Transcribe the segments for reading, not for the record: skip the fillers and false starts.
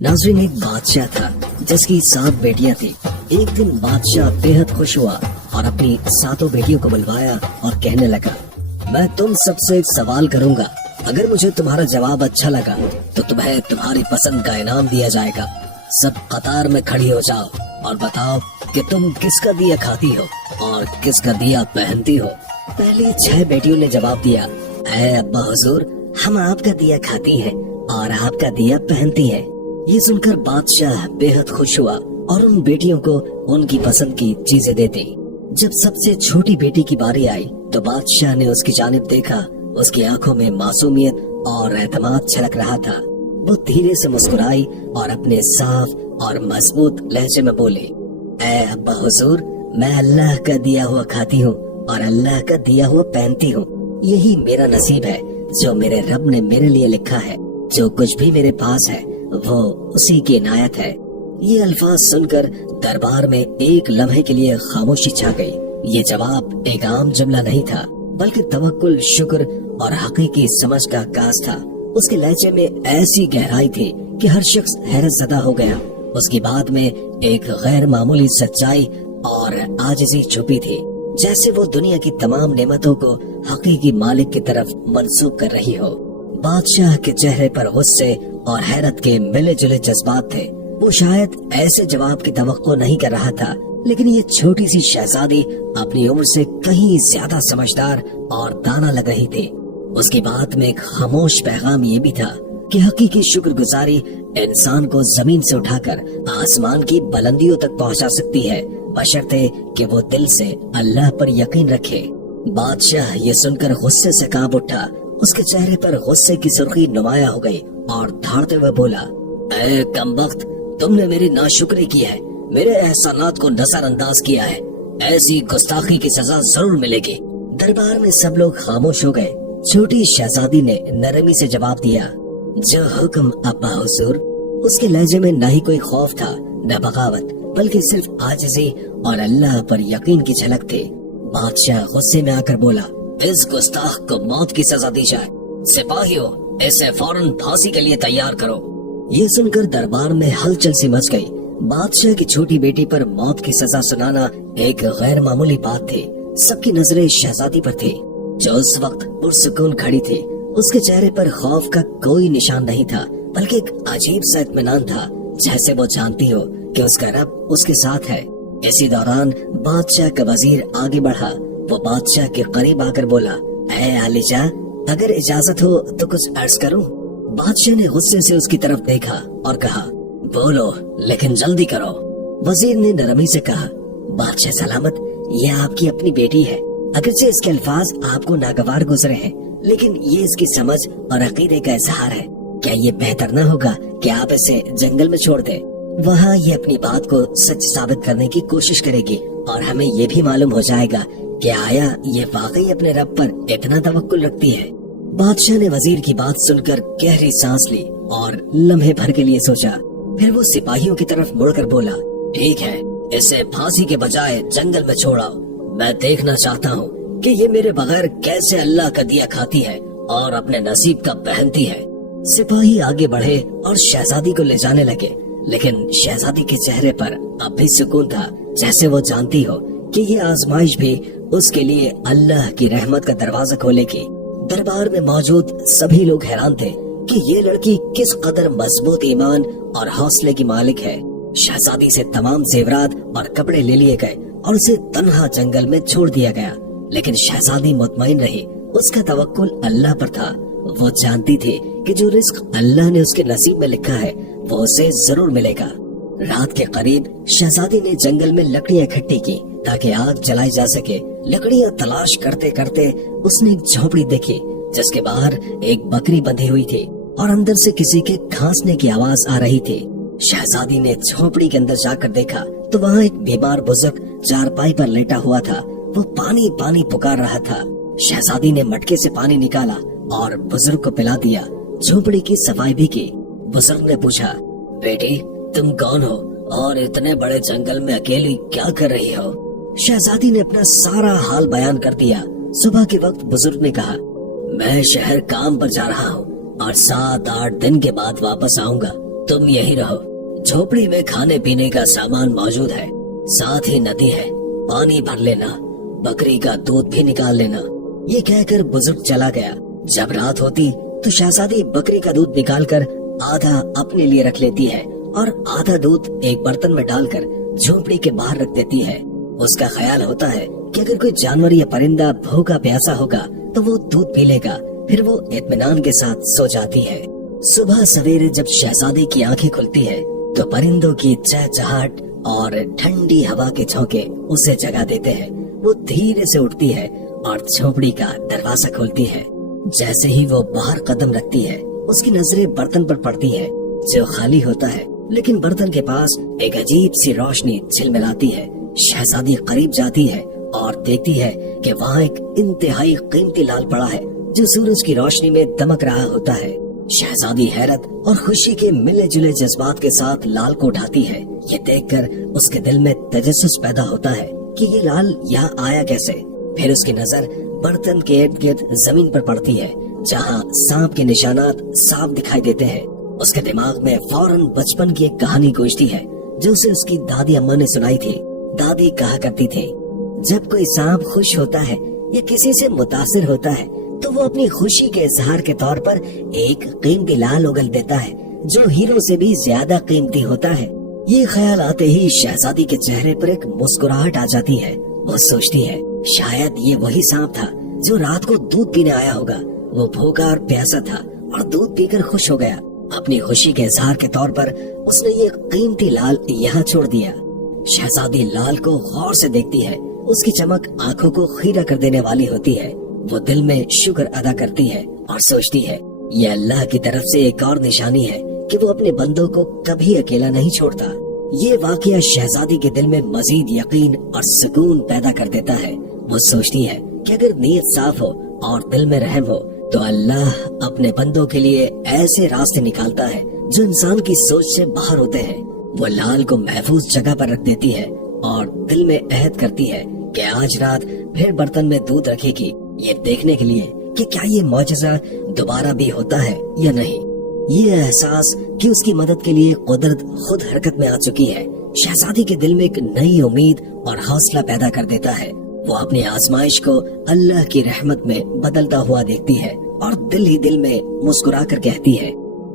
नाज़रीन, एक बादशाह था जिसकी 7 बेटियां थी। एक दिन बादशाह बेहद खुश हुआ और अपनी 7 बेटियों को बुलवाया और कहने लगा, मैं तुम सबसे एक सवाल करूंगा, अगर मुझे तुम्हारा जवाब अच्छा लगा तो तुम्हें तुम्हारी पसंद का इनाम दिया जाएगा। सब कतार में खड़ी हो जाओ और बताओ कि तुम किसका दिया खाती हो और किसका दिया पहनती हो। पहली 6 बेटियों ने जवाब दिया, ऐ अब्बा हुजूर, हम आपका दिया खाती है और आपका दिया पहनती है। ये सुनकर बादशाह बेहद खुश हुआ और उन बेटियों को उनकी पसंद की चीजें दे दी। जब सबसे छोटी बेटी की बारी आई तो बादशाह ने उसकी जानिब देखा। उसकी आंखों में मासूमियत और एतमाद छलक रहा था। वो धीरे से मुस्कुराई और अपने साफ और मजबूत लहजे में बोली, ऐ अब्बा हुजूर, मैं अल्लाह का दिया हुआ खाती हूँ और अल्लाह का दिया हुआ पहनती हूँ। यही मेरा नसीब है जो मेरे रब ने मेरे लिए लिखा है। जो कुछ भी मेरे पास है वो उसी की इनायत है। ये अल्फाज सुनकर दरबार में एक लम्हे के लिए खामोशी छा गई। ये जवाब एक आम जुमला नहीं था, बल्कि तवक्कुल, शुक्र और हकीकी समझ का आगाज था। उसके लहजे में ऐसी गहराई थी कि हर शख्स हैरत ज़दा हो गया। उसकी बात में एक गैर मामूली सच्चाई और आजिज़ी छुपी थी, जैसे वो दुनिया की तमाम नेमतों को हकीकी मालिक की तरफ मंसूब कर रही हो। बादशाह के चेहरे पर गुस्से और हैरत के मिले जुले जज्बात थे। वो शायद ऐसे जवाब की तवक्को नहीं कर रहा था, लेकिन ये छोटी सी शहजादी अपनी उम्र से कहीं ज्यादा समझदार और दाना लग रही थी। उसकी बात में एक खामोश पैगाम ये भी था कि हकीकी शुक्रगुजारी इंसान को जमीन से उठाकर आसमान की बुलंदियों तक पहुंचा सकती है, बशर्ते कि वो दिल से अल्लाह पर यकीन रखे। बादशाह ये सुनकर गुस्से से कांप उठा। उसके चेहरे पर गुस्से की सुर्खी नुमाया हो गई और धाड़ते हुए बोला, ऐ कमबख्त, तुमने मेरी नाशुक्री की है, मेरे एहसानात को नजरअंदाज किया है। ऐसी गुस्ताखी की सजा जरूर मिलेगी। दरबार में सब लोग खामोश हो गए। छोटी शहजादी ने नरमी से जवाब दिया, जो हुक्म अब्बा हुजूर। उसके लहजे में न ही कोई खौफ था न बगावत, बल्कि सिर्फ आजिज़ी और अल्लाह पर यकीन की झलक थी। बादशाह गुस्से में आकर बोला, इस गुस्ताख को मौत की सजा दी जाए। सिपाहियों, इसे फौरन फांसी के लिए तैयार करो। ये सुनकर दरबार में हलचल सी मच गई। बादशाह की छोटी बेटी पर मौत की सजा सुनाना एक गैर मामूली बात थी। सबकी नजरें शहजादी पर थी, जो उस वक्त पुरसुकून खड़ी थी। उसके चेहरे पर खौफ का कोई निशान नहीं था, बल्कि एक अजीब सा इत्मीनान था, जैसे वो जानती हो कि उसका रब उसके साथ है। इसी दौरान बादशाह का वजीर आगे बढ़ा। वो बादशाह के करीब आकर बोला, ऐ आलिजा, अगर इजाजत हो तो कुछ अर्ज करूं। बादशाह ने गुस्से से उसकी तरफ देखा और कहा, बोलो, लेकिन जल्दी करो। वजीर ने नरमी से कहा, बादशाह सलामत, ये आपकी अपनी बेटी है। अगरचे इसके अल्फाज आपको नागवार गुजरे हैं, लेकिन ये इसकी समझ और अकीदे का इजहार है। क्या ये बेहतर न होगा कि आप इसे जंगल में छोड़ दें? वहाँ ये अपनी बात को सच साबित करने की कोशिश करेगी और हमें ये भी मालूम हो जाएगा कि आया ये वाकई अपने रब पर इतना तवक्कुल रखती है। बादशाह ने वजीर की बात सुनकर गहरी सांस ली और लम्हे भर के लिए सोचा। फिर वो सिपाहियों की तरफ मुड़कर बोला, ठीक है, इसे फांसी के बजाय जंगल में छोड़ाओ। मैं देखना चाहता हूँ कि ये मेरे बगैर कैसे अल्लाह का दिया खाती है और अपने नसीब का पहनती है। सिपाही आगे बढ़े और शहजादी को ले जाने लगे, लेकिन शहजादी के चेहरे पर अब भी सुकून था, जैसे वो जानती हो कि ये आजमाइश भी उसके लिए अल्लाह की रहमत का दरवाजा खोलेगी। दरबार में मौजूद सभी लोग हैरान थे कि ये लड़की किस कदर मजबूत ईमान और हौसले की मालिक है। शहजादी से तमाम जेवरात और कपड़े ले लिए गए और उसे तन्हा जंगल में छोड़ दिया गया, लेकिन शहजादी मुतमईन रही। उसका तवक्कुल अल्लाह पर था। वो जानती थी कि जो रिस्क अल्लाह ने उसके नसीब में लिखा है वो उसे जरूर मिलेगा। रात के करीब शहजादी ने जंगल में लकड़ियाँ इकट्ठी की ताकि आग जलाई जा सके। लकड़ियाँ तलाश करते करते उसने एक झोपड़ी देखी, जिसके बाहर एक बकरी बंधी हुई थी और अंदर से किसी के खांसने की आवाज आ रही थी। शहजादी ने झोपड़ी के अंदर जाकर देखा तो वहाँ एक बीमार बुजुर्ग चारपाई पर लेटा हुआ था। वो पानी पानी पुकार रहा था। शहजादी ने मटके से पानी निकाला और बुजुर्ग को पिला दिया। झोपड़ी की सफाई भी की। बुजुर्ग ने पूछा, बेटी, तुम कौन हो और इतने बड़े जंगल में अकेली क्या कर रही हो? शहजादी ने अपना सारा हाल बयान कर दिया। सुबह के वक्त बुजुर्ग ने कहा, मैं शहर काम पर जा रहा हूँ और 7-8 दिन के बाद वापस आऊंगा। तुम यही रहो, झोपड़ी में खाने पीने का सामान मौजूद है, साथ ही नदी है, पानी भर लेना, बकरी का दूध भी निकाल लेना। ये कहकर बुजुर्ग चला गया। जब रात होती तो शहजादी बकरी का दूध निकालकर आधा अपने लिए रख लेती है और आधा दूध एक बर्तन में डालकर झोपड़ी के बाहर रख देती है। उसका ख्याल होता है कि अगर कोई जानवर या परिंदा भूखा प्यासा होगा तो वो दूध पी लेगा। फिर वो इत्मीनान के साथ सो जाती है। सुबह सवेरे जब शहजादी की आंखें खुलती है तो परिंदों की चहचहाट और ठंडी हवा के झोंके उसे जगा देते हैं। वो धीरे से उठती है और झोपड़ी का दरवाजा खोलती है। जैसे ही वो बाहर कदम रखती है उसकी नजरें बर्तन पर पड़ती है जो खाली होता है, लेकिन बर्तन के पास एक अजीब सी रोशनी झिलमिलाती है। शहजादी करीब जाती है और देखती है कि वहाँ एक इंतहाई कीमती लाल पड़ा है जो सूरज की रोशनी में दमक रहा होता है। शहजादी हैरत और खुशी के मिले जुले जज्बात के साथ लाल को उठाती है। ये देखकर उसके दिल में तजस्सुस पैदा होता है कि ये लाल यहाँ आया कैसे। फिर उसकी नजर बर्तन के इर्द गिर्द जमीन पर पड़ती है जहाँ सांप के निशानात साफ दिखाई देते हैं। उसके दिमाग में फौरन बचपन की एक कहानी गूंजती है जो उसे उसकी दादी अम्मा ने सुनाई थी। दादी कहा करती थी, जब कोई सांप खुश होता है या किसी से मुतासिर होता है तो वो अपनी खुशी के इजहार के तौर पर एक कीमती लाल उगल देता है जो हीरो से भी ज्यादा कीमती होता है। ये ख्याल आते ही शहजादी के चेहरे पर एक मुस्कुराहट आ जाती है। वो सोचती है शायद ये वही सांप था जो रात को दूध पीने आया होगा। वो भूखा और प्यासा था और दूध पीकर खुश हो गया। अपनी खुशी के इजहार के तौर पर उसने ये कीमती लाल यहाँ छोड़ दिया। शहजादी लाल को गौर से देखती है। उसकी चमक आंखों को खीरा कर देने वाली होती है। वो दिल में शुक्र अदा करती है और सोचती है ये अल्लाह की तरफ से एक और निशानी है कि वो अपने बंदों को कभी अकेला नहीं छोड़ता। ये वाकया शहजादी के दिल में मजीद यकीन और सुकून पैदा कर देता है। वो सोचती है कि अगर नीयत साफ हो और दिल में रहम हो तो अल्लाह अपने बंदों के लिए ऐसे रास्ते निकालता है जो इंसान की सोच से बाहर होते हैं। वो लाल को महफूज जगह पर रख देती है और दिल में अहद करती है कि आज रात फिर बर्तन में दूध रखेगी, ये देखने के लिए कि क्या ये मौजज़ा दोबारा भी होता है या नहीं। ये एहसास कि उसकी मदद के लिए कुदरत खुद हरकत में आ चुकी है शहजादी के दिल में एक नई उम्मीद और हौसला पैदा कर देता है। वो अपनी आजमाइश को अल्लाह की रहमत में बदलता हुआ देखती है और दिल ही दिल में मुस्कुरा कर कहती है,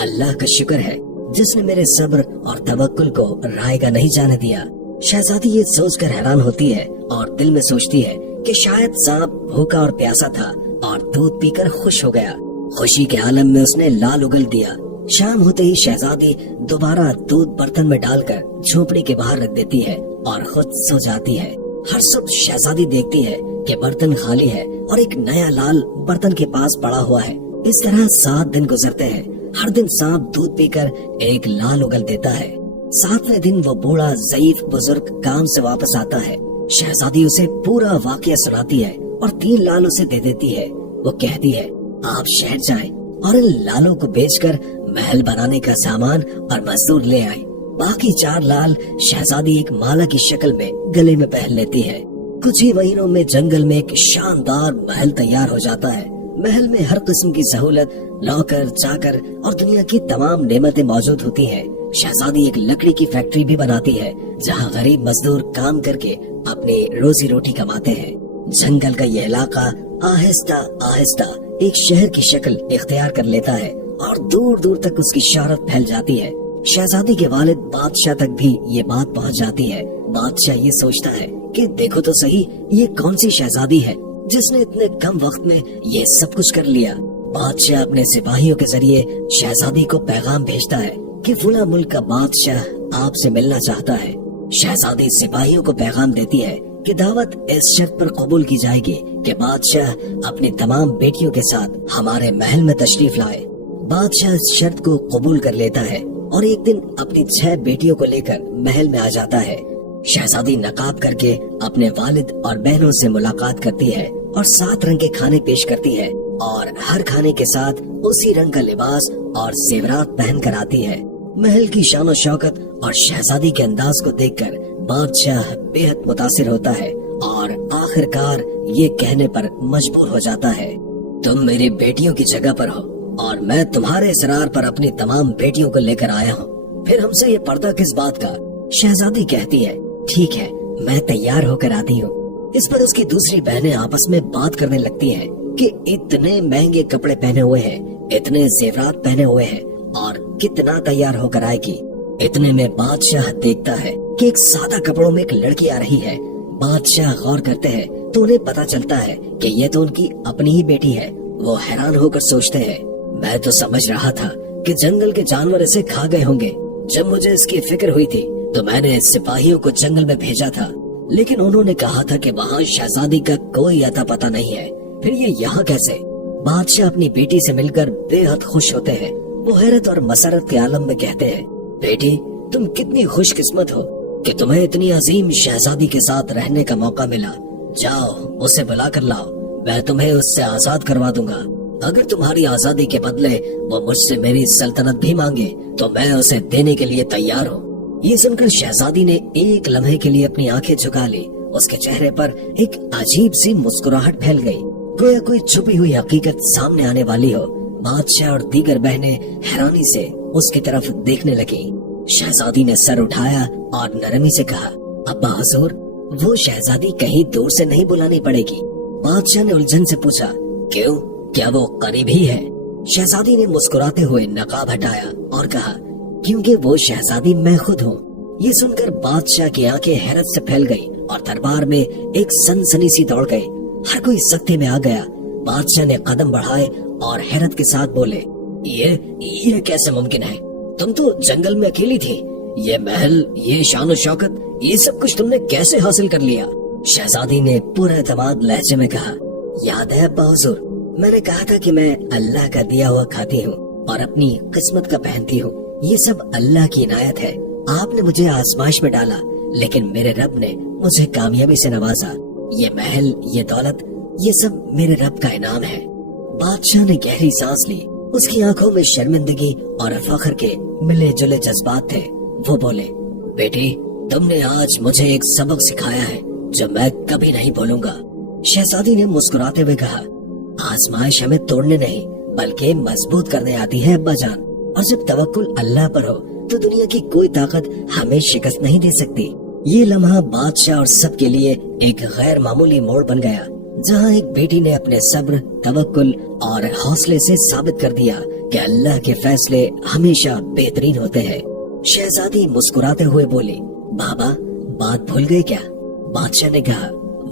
अल्लाह का शुक्र है जिसने मेरे सब्र और तवक्कुल को रायगा नहीं जाने दिया। शहजादी ये सोचकर हैरान होती है और दिल में सोचती है कि शायद सांप भूखा और प्यासा था और दूध पीकर खुश हो गया। खुशी के आलम में उसने लाल उगल दिया। शाम होते ही शहजादी दोबारा दूध बर्तन में डालकर झोपड़ी के बाहर रख देती है और खुद सो जाती है। हर सुबह शहजादी देखती है कि बर्तन खाली है और एक नया लाल बर्तन के पास पड़ा हुआ है। इस तरह 7 दिन गुजरते हैं। हर दिन सांप दूध पीकर एक लाल उगल देता है। 7वें दिन वो बूढ़ा ज़ईफ बुजुर्ग काम से वापस आता है। शहजादी उसे पूरा वाकया सुनाती है और 3 लाल उसे दे देती है। वो कहती है, आप शहर जाएं और इन लालों को बेचकर महल बनाने का सामान और मजदूर ले आए। बाकी 4 लाल शहजादी एक माला की शक्ल में गले में पहन लेती है। कुछ ही महीनों में जंगल में एक शानदार महल तैयार हो जाता है। महल में हर किस्म की सहूलत, नौकर चाकर और दुनिया की तमाम नेमतें मौजूद होती हैं। शहजादी एक लकड़ी की फैक्ट्री भी बनाती है जहां गरीब मजदूर काम करके अपनी रोजी रोटी कमाते हैं। जंगल का ये इलाका आहिस्ता आहिस्ता एक शहर की शक्ल इख्तियार कर लेता है और दूर दूर तक उसकी शोहरत फैल जाती है। शहजादी के वालिद बादशाह तक भी ये बात पहुंच जाती है। बादशाह ये सोचता है कि देखो तो सही, ये कौन सी शहजादी है जिसने इतने कम वक्त में ये सब कुछ कर लिया। बादशाह अपने सिपाहियों के जरिए शहजादी को पैगाम भेजता है कि फुला मुल्क का बादशाह आपसे मिलना चाहता है। शहजादी सिपाहियों को पैगाम देती है कि दावत इस शर्त पर कबूल की जाएगी कि बादशाह अपनी तमाम बेटियों के साथ हमारे महल में तशरीफ लाए। बादशाह इस शर्त को कबूल कर लेता है और एक दिन अपनी 6 बेटियों को लेकर महल में आ जाता है। शहजादी नकाब करके अपने वालिद और बहनों से मुलाकात करती है और 7 रंग के खाने पेश करती है और हर खाने के साथ उसी रंग का लिबास और जेवरात पहन कर आती है। महल की शान शौकत और शहजादी के अंदाज को देखकर बादशाह बेहद मुतासिर होता है और आखिरकार ये कहने पर मजबूर हो जाता है, तुम मेरी बेटियों की जगह पर हो और मैं तुम्हारे इसरार पर अपनी तमाम बेटियों को लेकर आया हूँ। फिर हमसे ये पर्दा किस बात का? शहजादी कहती है, ठीक है, मैं तैयार होकर आती हूँ। इस पर उसकी दूसरी बहनें आपस में बात करने लगती हैं कि इतने महंगे कपड़े पहने हुए हैं, इतने जेवरात पहने हुए हैं और कितना तैयार होकर आएगी। इतने में बादशाह देखता है कि एक सादा कपड़ों में एक लड़की आ रही है। बादशाह गौर करते हैं तो उन्हें पता चलता है कि ये तो उनकी अपनी ही बेटी है। वो हैरान होकर सोचते हैं, मैं तो समझ रहा था कि जंगल के जानवर इसे खा गए होंगे। जब मुझे इसकी फिक्र हुई थी तो मैंने सिपाहियों को जंगल में भेजा था, लेकिन उन्होंने कहा था कि वहाँ शहजादी का कोई अता पता नहीं है। फिर ये यहाँ कैसे? बादशाह अपनी बेटी से मिलकर बेहद खुश होते हैं। वो हैरत और मसरत के आलम में कहते हैं, बेटी तुम कितनी खुशकिस्मत हो कि तुम्हें इतनी अजीम शहजादी के साथ रहने का मौका मिला। जाओ उसे बुला कर लाओ, मैं तुम्हें उससे आजाद करवा दूंगा। अगर तुम्हारी आजादी के बदले वो मुझसे मेरी सल्तनत भी मांगे तो मैं उसे देने के लिए तैयार हूँ। ये सुनकर शहजादी ने एक लम्हे के लिए अपनी आंखें झुका ली। उसके चेहरे पर एक अजीब सी मुस्कुराहट फैल गई, गोया कोई छुपी हुई हकीकत सामने आने वाली हो। बादशाह और दीगर बहनें हैरानी से उसकी तरफ देखने लगी। शहजादी ने सर उठाया और नरमी से कहा, अब्बा हुजूर, वो शहजादी कहीं दूर से नहीं बुलानी पड़ेगी। बादशाह ने उलझन से पूछा, क्यों, क्या वो करीब ही है? शहजादी ने मुस्कुराते हुए नकाब हटाया और कहा, क्योंकि वो शहजादी मैं खुद हूँ। ये सुनकर बादशाह की आंखें हैरत से फैल गई और दरबार में एक सनसनी सी दौड़ गई। हर कोई सख्ते में आ गया। बादशाह ने कदम बढ़ाए और हैरत के साथ बोले, ये कैसे मुमकिन है? तुम तो जंगल में अकेली थी। ये महल, ये शान और शौकत, ये सब कुछ तुमने कैसे हासिल कर लिया? शहजादी ने पूरे एतमाद लहजे में कहा, याद है अब्बा हुजूर, मैंने कहा था कि मैं अल्लाह का दिया हुआ खाती हूँ और अपनी किस्मत का पहनती हूँ। ये सब अल्लाह की इनायत है। आपने मुझे आजमाइश में डाला, लेकिन मेरे रब ने मुझे कामयाबी से नवाजा। ये महल, ये दौलत, ये सब मेरे रब का इनाम है। बादशाह ने गहरी सांस ली। उसकी आंखों में शर्मिंदगी और फख्र के मिले जुले जज्बात थे। वो बोले, बेटी तुमने आज मुझे एक सबक सिखाया है जो मैं कभी नहीं भूलूंगा। शहजादी ने मुस्कुराते हुए कहा, आजमाइश हमें तोड़ने नहीं बल्कि मजबूत करने आती है अब्बा जान, और जब तवक्कुल अल्लाह पर हो तो दुनिया की कोई ताकत हमें शिकस्त नहीं दे सकती। ये लम्हा बादशाह और सबके लिए एक गैर मामूली मोड़ बन गया, जहाँ एक बेटी ने अपने सब्र, तवक्कुल और हौसले से साबित कर दिया कि अल्लाह के फैसले हमेशा बेहतरीन होते हैं। शहजादी मुस्कुराते हुए बोली, बाबा बात भूल गए क्या? बादशाह ने कहा,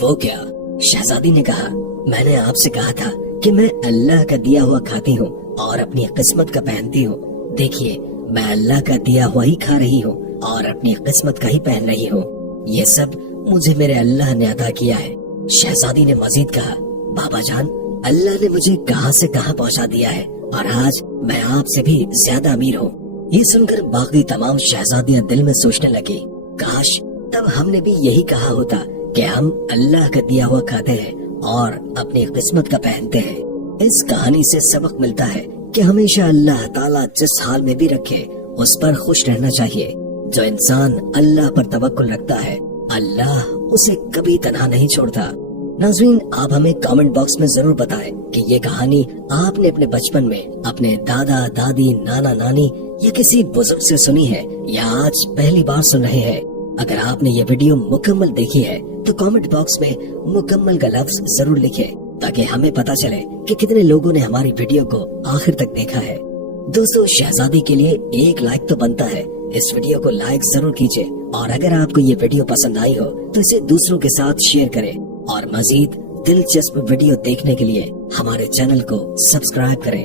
वो क्या? शहजादी ने कहा, मैंने आपसे कहा था कि मैं अल्लाह का दिया हुआ खाती हूँ और अपनी किस्मत का पहनती हूँ। देखिए, मैं अल्लाह का दिया हुआ ही खा रही हूँ और अपनी किस्मत का ही पहन रही हूँ। ये सब मुझे मेरे अल्लाह ने अता किया है। शहजादी ने मजीद कहा, बाबा जान, अल्लाह ने मुझे कहां से कहां पहुंचा दिया है और आज मैं आपसे भी ज्यादा अमीर हूँ। ये सुनकर बाकी तमाम शहजादियां दिल में सोचने लगी, काश तब हमने भी यही कहा होता कि हम अल्लाह का दिया हुआ खाते हैं और अपनी किस्मत का पहनते हैं। इस कहानी से सबक मिलता है कि हमेशा अल्लाह ताला जिस हाल में भी रखे उस पर खुश रहना चाहिए। जो इंसान अल्लाह पर तवक्कुल रखता है, अल्लाह उसे कभी तन्हा नहीं छोड़ता। नाज़रीन, आप हमें कमेंट बॉक्स में जरूर बताएं कि ये कहानी आपने अपने बचपन में अपने दादा दादी, नाना नानी या किसी बुजुर्ग से सुनी है या आज पहली बार सुन रहे हैं। अगर आपने ये वीडियो मुकम्मल देखी है तो कमेंट बॉक्स में मुकम्मल का लफ्ज जरूर लिखें, ताकि हमें पता चले कि कितने लोगों ने हमारी वीडियो को आखिर तक देखा है। दोस्तों, शहजादी के लिए एक लाइक तो बनता है। इस वीडियो को लाइक जरूर कीजिए और अगर आपको ये वीडियो पसंद आई हो तो इसे दूसरों के साथ शेयर करें और मजीद दिलचस्प वीडियो देखने के लिए हमारे चैनल को सब्सक्राइब करें।